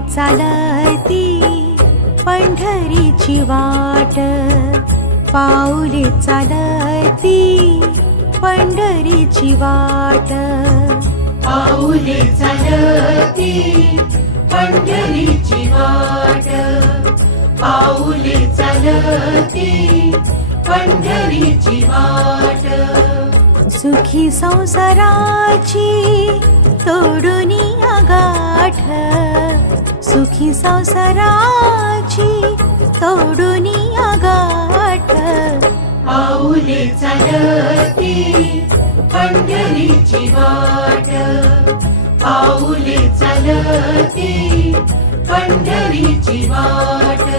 चालती पंढरीची वाट, पाऊले चालती पंढरीची वाट, पाऊले चालती पंढरीची वाट, पाऊले चालती पंढरीची वाट. सुखी संसाराची तोडून गाठ, सुखी संसाराची तोडून गाठ, पाऊले चालती पंढरीची वाट, पाऊले चालती पंढरीची वाट.